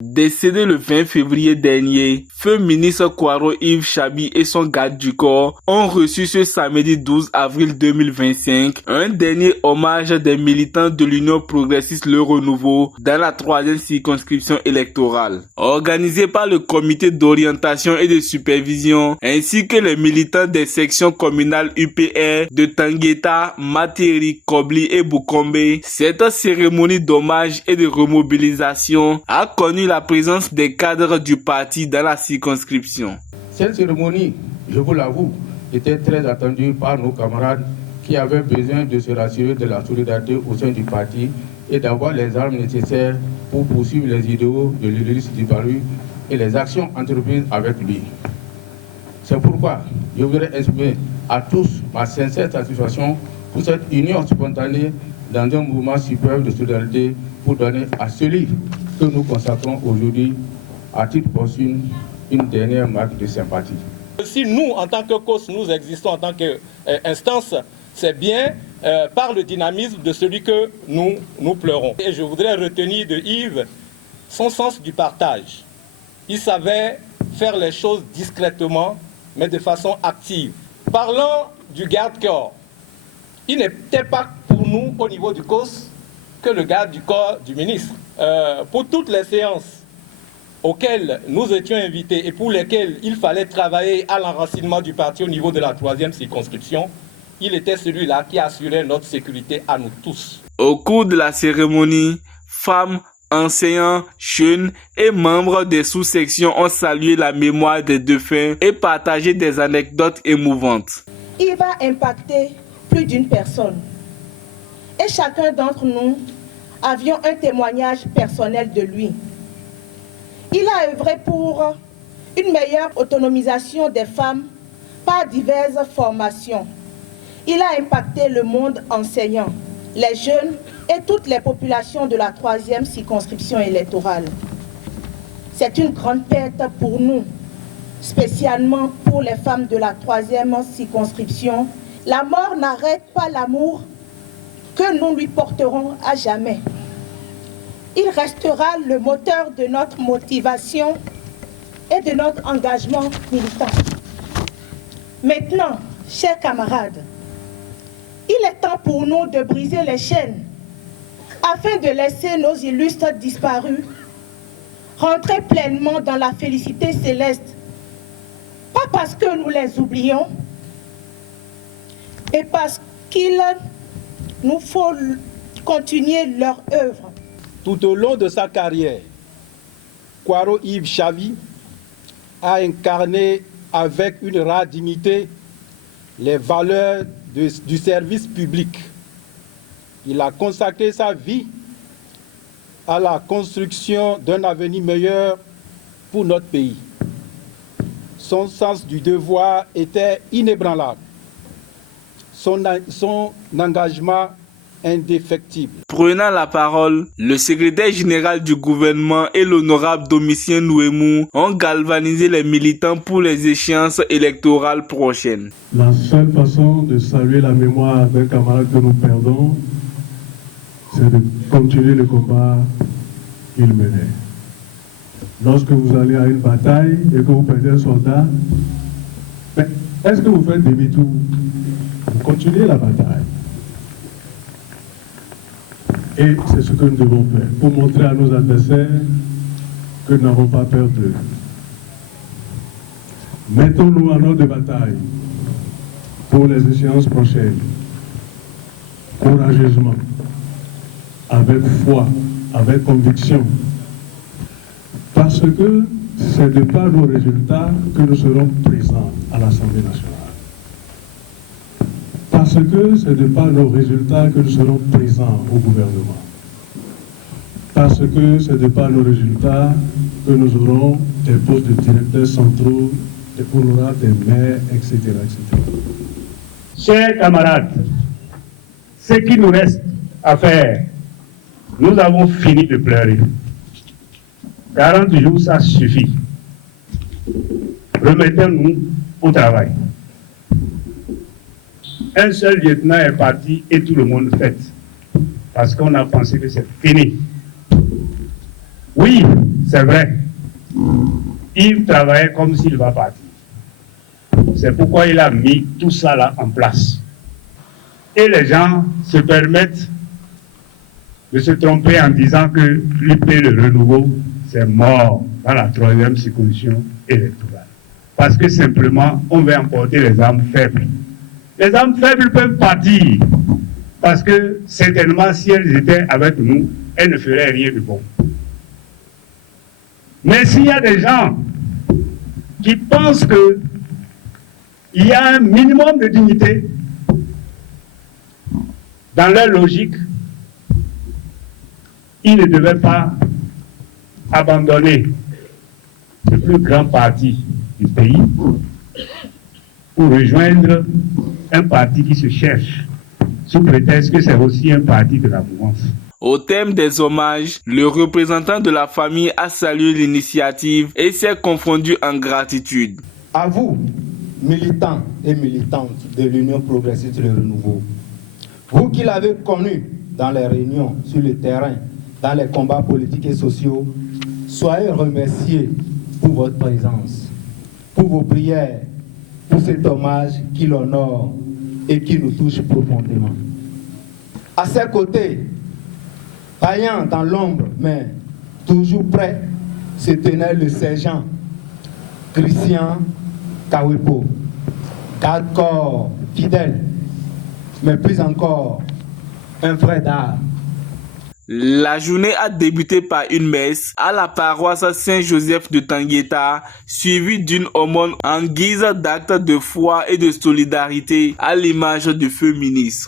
Décédé le 20 février dernier, feu ministre Kwaro Yves Chabi et son garde du corps ont reçu ce samedi 12 avril 2025 un dernier hommage des militants de l'Union progressiste Le Renouveau dans la 3e circonscription électorale. Organisé par le comité d'orientation et de supervision ainsi que les militants des sections communales UPR de Tangueta, Materi, Kobli et Bukombe, cette cérémonie d'hommage et de remobilisation a connu la présence des cadres du parti dans la circonscription. Cette cérémonie, je vous l'avoue, était très attendue par nos camarades qui avaient besoin de se rassurer de la solidarité au sein du parti et d'avoir les armes nécessaires pour poursuivre les idéaux de l'Idriss Déby et les actions entreprises avec lui. C'est pourquoi je voudrais exprimer à tous ma sincère satisfaction pour cette union spontanée dans un mouvement superbe de solidarité pour donner à celui que nous consacrons aujourd'hui à titre posthume une dernière marque de sympathie. Si nous, en tant que cause, nous existons en tant qu'instance, c'est bien par le dynamisme de celui que nous pleurons. Et je voudrais retenir de Yves son sens du partage. Il savait faire les choses discrètement, mais de façon active. Parlant du garde-corps, il n'était pas pour nous, au niveau du COS, que le garde du corps du ministre. Pour toutes les séances auxquelles nous étions invités et pour lesquelles il fallait travailler à l'enracinement du parti au niveau de la 3e circonscription, il était celui-là qui assurait notre sécurité à nous tous. Au cours de la cérémonie, femmes, enseignants, jeunes et membres des sous-sections ont salué la mémoire des défunts et partagé des anecdotes émouvantes. Il va impacter plus d'une personne. Et chacun d'entre nous avions un témoignage personnel de lui. Il a œuvré pour une meilleure autonomisation des femmes par diverses formations. Il a impacté le monde enseignant, les jeunes et toutes les populations de la 3e circonscription électorale. C'est une grande perte pour nous, spécialement pour les femmes de la 3e circonscription. La mort n'arrête pas l'amour que nous lui porterons à jamais. Il restera le moteur de notre motivation et de notre engagement militant. Maintenant, chers camarades, il est temps pour nous de briser les chaînes afin de laisser nos illustres disparus rentrer pleinement dans la félicité céleste, pas parce que nous les oublions, mais parce qu'il nous faut continuer leur œuvre. Tout au long de sa carrière, Kwaro Yves Chabi a incarné avec une rare dignité les valeurs du service public. Il a consacré sa vie à la construction d'un avenir meilleur pour notre pays. Son sens du devoir était inébranlable. Son engagement indéfectible. Prenant la parole, le secrétaire général du gouvernement et l'honorable Domitien Nouemou ont galvanisé les militants pour les échéances électorales prochaines. La seule façon de saluer la mémoire d'un camarade que nous perdons, c'est de continuer le combat qu'il menait. Lorsque vous allez à une bataille et que vous perdez un soldat, est-ce que vous faites demi-tour? Vous continuez la bataille. Et c'est ce que nous devons faire pour montrer à nos adversaires que nous n'avons pas peur d'eux. Mettons-nous en ordre de bataille pour les échéances prochaines, courageusement, avec foi, avec conviction, parce que c'est de par nos résultats que nous serons présents à l'Assemblée nationale. Parce que c'est de par nos résultats que nous serons présents au gouvernement. Parce que c'est de par nos résultats que nous aurons des postes de directeurs centraux, des honorables, des maires, etc., etc. Chers camarades, ce qui nous reste à faire, nous avons fini de pleurer. 40 jours, ça suffit. Remettons-nous au travail. Un seul lieutenant est parti et tout le monde fête. Parce qu'on a pensé que c'est fini. Oui, c'est vrai, Yves travaillait comme s'il va partir. C'est pourquoi il a mis tout ça là en place. Et les gens se permettent de se tromper en disant que l'UP, le renouveau, c'est mort dans la 3e circonscription électorale. Parce que simplement, on veut emporter les âmes faibles. Les âmes faibles peuvent partir. Parce que certainement, si elles étaient avec nous, elles ne feraient rien de bon. Mais s'il y a des gens qui pensent qu'il y a un minimum de dignité dans leur logique, ils ne devaient pas abandonner le plus grand parti du pays pour rejoindre un parti qui se cherche, sous prétexte que c'est aussi un parti de la mouvance. Au thème des hommages, le représentant de la famille a salué l'initiative et s'est confondu en gratitude. À vous, militants et militantes de l'Union progressiste du renouveau, vous qui l'avez connu dans les réunions, sur le terrain, dans les combats politiques et sociaux, soyez remerciés pour votre présence, pour vos prières, pour cet hommage qui l'honore et qui nous touche profondément. À ses côtés, vaillant dans l'ombre, mais toujours prêt, se tenait le sergent Christian Kawepo, garde-corps fidèle, mais plus encore un frère d'art. La journée a débuté par une messe à la paroisse Saint-Joseph de Tangueta, suivie d'une aumône en guise d'acte de foi et de solidarité à l'image du feu ministre.